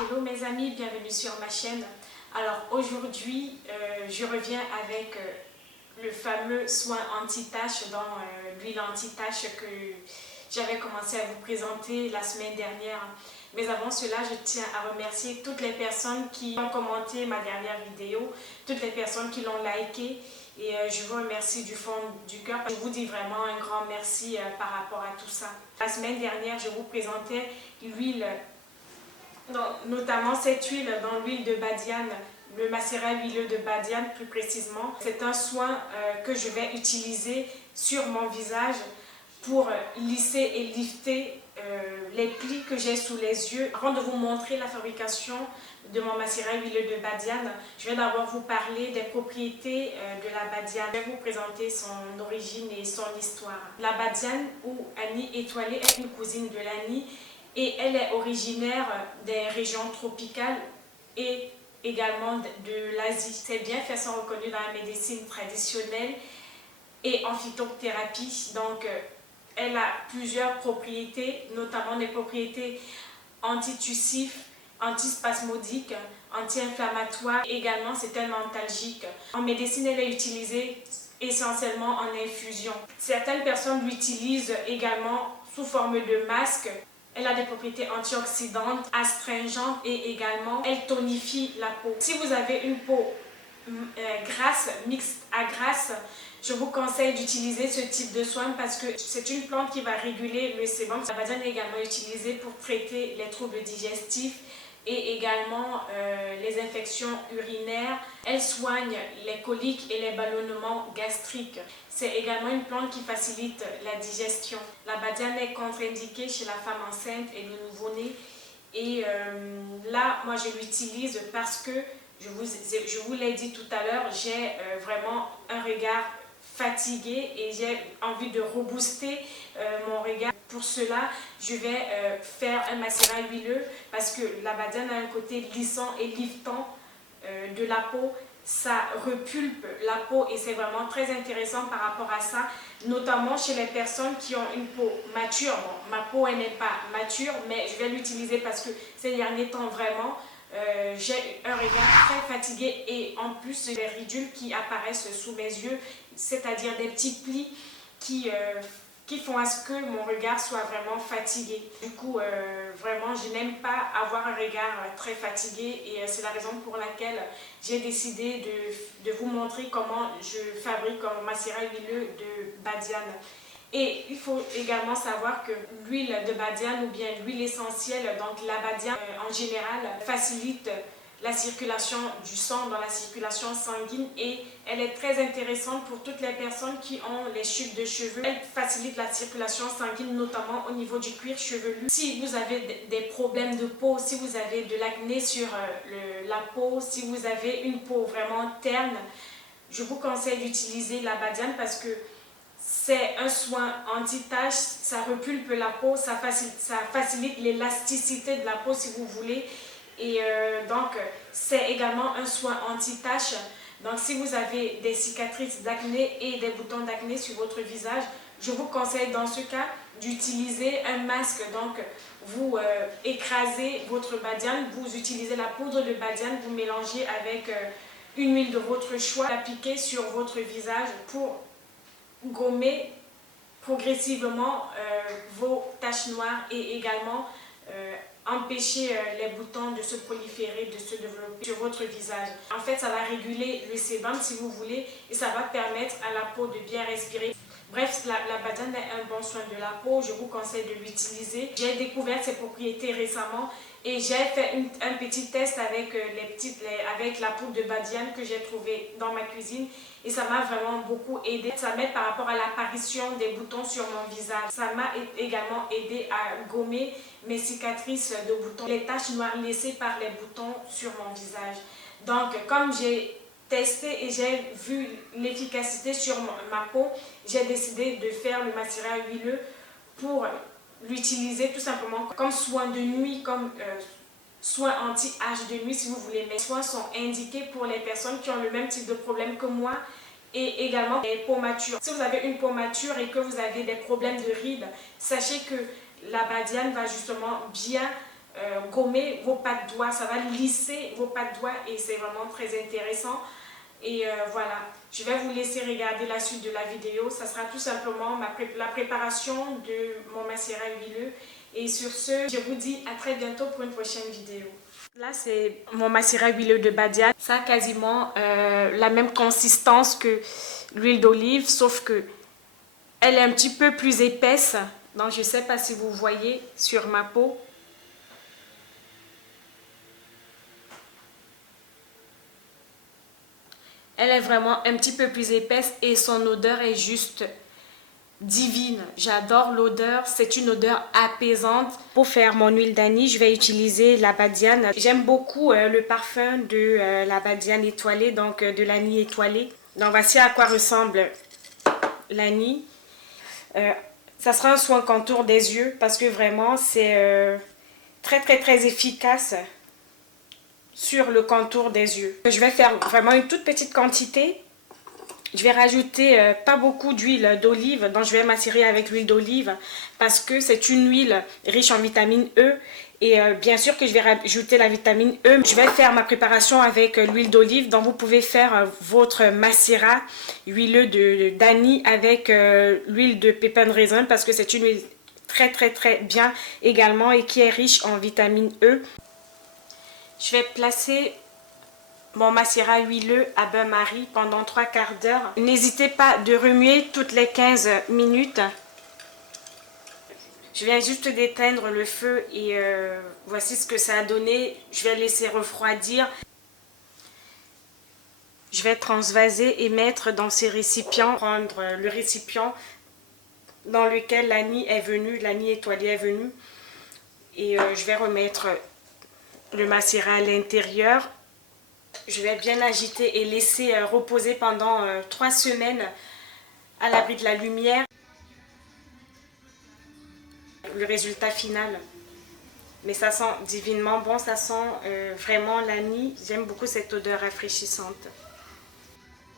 Hello mes amis, bienvenue sur ma chaîne. Alors aujourd'hui, je reviens avec le fameux soin anti-tache dans l'huile anti-tache que j'avais commencé à vous présenter la semaine dernière. Mais avant cela, je tiens à remercier toutes les personnes qui ont commenté ma dernière vidéo, toutes les personnes qui l'ont liké. Et je vous remercie du fond du cœur. Je vous dis vraiment un grand merci par rapport à tout ça. La semaine dernière, je vous présentais l'huile, notamment cette huile dans l'huile de badiane, le macérat huileux de badiane plus précisément. C'est un soin que je vais utiliser sur mon visage pour lisser et lifter les plis que j'ai sous les yeux. Avant de vous montrer la fabrication de mon macérat huileux de badiane, je vais d'abord vous parler des propriétés de la badiane. Je vais vous présenter son origine et son histoire. La badiane ou anis étoilé est une cousine de l'anis et elle est originaire des régions tropicales et également de l'Asie. Ses bienfaits sont reconnus dans la médecine traditionnelle et en phytothérapie. Donc, elle a plusieurs propriétés, notamment des propriétés antitussives, antispasmodiques, anti-inflammatoires. Également, c'est un antalgique. En médecine, elle est utilisée essentiellement en infusion. Certaines personnes l'utilisent également sous forme de masque. Elle a des propriétés antioxydantes, astringentes et également, elle tonifie la peau. Si vous avez une peau grasse, mixte à grasse, je vous conseille d'utiliser ce type de soin parce que c'est une plante qui va réguler le sébum. La badiane est également utilisée pour traiter les troubles digestifs et également les infections urinaires. Elle soigne les coliques et les ballonnements gastriques. C'est également une plante qui facilite la digestion. La badiane est contre-indiquée chez la femme enceinte et le nouveau-né. Et là, moi, je l'utilise parce que, je vous l'ai dit tout à l'heure, j'ai vraiment un regard fatigué et j'ai envie de rebooster mon regard. Pour cela, je vais faire un macérat huileux parce que la badiane a un côté lissant et liftant de la peau. Ça repulpe la peau et c'est vraiment très intéressant par rapport à ça, notamment chez les personnes qui ont une peau mature. Bon, ma peau elle n'est pas mature, mais je vais l'utiliser parce que ces derniers temps vraiment, j'ai un regard très fatigué et en plus les ridules qui apparaissent sous mes yeux, c'est-à-dire des petits plis qui font à ce que mon regard soit vraiment fatigué. Du coup, vraiment, je n'aime pas avoir un regard très fatigué et c'est la raison pour laquelle j'ai décidé de vous montrer comment je fabrique un macérat huileux de badiane. Et il faut également savoir que l'huile de badiane ou bien l'huile essentielle, donc la badiane en général, facilite la circulation du sang dans la circulation sanguine et elle est très intéressante pour toutes les personnes qui ont les chutes de cheveux. Elle facilite la circulation sanguine notamment au niveau du cuir chevelu. Si vous avez des problèmes de peau, si vous avez de l'acné sur la peau, si vous avez une peau vraiment terne, je vous conseille d'utiliser la badiane parce que c'est un soin anti-tache, ça repulpe la peau, ça facilite l'élasticité de la peau si vous voulez. Et donc, c'est également un soin anti-tache. Donc, si vous avez des cicatrices d'acné et des boutons d'acné sur votre visage, je vous conseille dans ce cas d'utiliser un masque. Donc, vous écrasez votre badiane, vous utilisez la poudre de badiane, vous mélangez avec une huile de votre choix, l'appliquez sur votre visage pour gommer progressivement vos taches noires et également empêcher les boutons de se proliférer, de se développer sur votre visage. En fait, ça va réguler le sébum si vous voulez et ça va permettre à la peau de bien respirer. Bref, la badiane est un bon soin de la peau, je vous conseille de l'utiliser. J'ai découvert ses propriétés récemment et j'ai fait un petit test avec, avec la poudre de badiane que j'ai trouvée dans ma cuisine et ça m'a vraiment beaucoup aidé. Ça m'aide par rapport à l'apparition des boutons sur mon visage. Ça m'a également aidé à gommer mes cicatrices de boutons, les taches noires laissées par les boutons sur mon visage. Donc, comme j'ai testé et j'ai vu l'efficacité sur ma peau, j'ai décidé de faire le macérat huileux pour l'utiliser tout simplement comme soin de nuit, comme soin anti-âge de nuit si vous voulez. Mes soins sont indiqués pour les personnes qui ont le même type de problème que moi et également les peaux matures. Si vous avez une peau mature et que vous avez des problèmes de rides, sachez que la badiane va justement bien gommer vos pas de doigts, ça va lisser vos pas de doigts et c'est vraiment très intéressant. Et voilà, je vais vous laisser regarder la suite de la vidéo. Ça sera tout simplement la préparation de mon macérat huileux. Et sur ce, je vous dis à très bientôt pour une prochaine vidéo. Là, c'est mon macérat huileux de badiane. Ça a quasiment la même consistance que l'huile d'olive, sauf que elle est un petit peu plus épaisse. Donc, je ne sais pas si vous voyez sur ma peau. Elle est vraiment un petit peu plus épaisse et son odeur est juste divine. J'adore l'odeur, c'est une odeur apaisante. Pour faire mon huile d'anis, je vais utiliser la badiane. J'aime beaucoup le parfum de la badiane étoilée, donc de l'anis étoilé. Donc voici à quoi ressemble l'anis. Ça sera un soin contour des yeux parce que vraiment c'est très efficace sur le contour des yeux. Je vais faire vraiment une toute petite quantité. Je vais rajouter pas beaucoup d'huile d'olive, donc je vais macérer avec l'huile d'olive parce que c'est une huile riche en vitamine E et bien sûr que je vais rajouter la vitamine E. Je vais faire ma préparation avec l'huile d'olive, donc vous pouvez faire votre macérat huileux d'anis avec l'huile de pépins de raisin parce que c'est une huile très bien également et qui est riche en vitamine E. Je vais placer mon macérat huileux à bain-marie pendant 3/4 d'heure. N'hésitez pas de remuer toutes les 15 minutes. Je viens juste d'éteindre le feu et voici ce que ça a donné. Je vais laisser refroidir. Je vais transvaser et mettre dans ces récipients. Prendre le récipient dans lequel l'anis est venu, l'anis étoilé est venu. Et je vais remettre le macérat à l'intérieur. Je vais bien agiter et laisser reposer pendant 3 semaines à l'abri de la lumière. Le résultat final. Mais ça sent divinement bon, ça sent vraiment l'anis. J'aime beaucoup cette odeur rafraîchissante.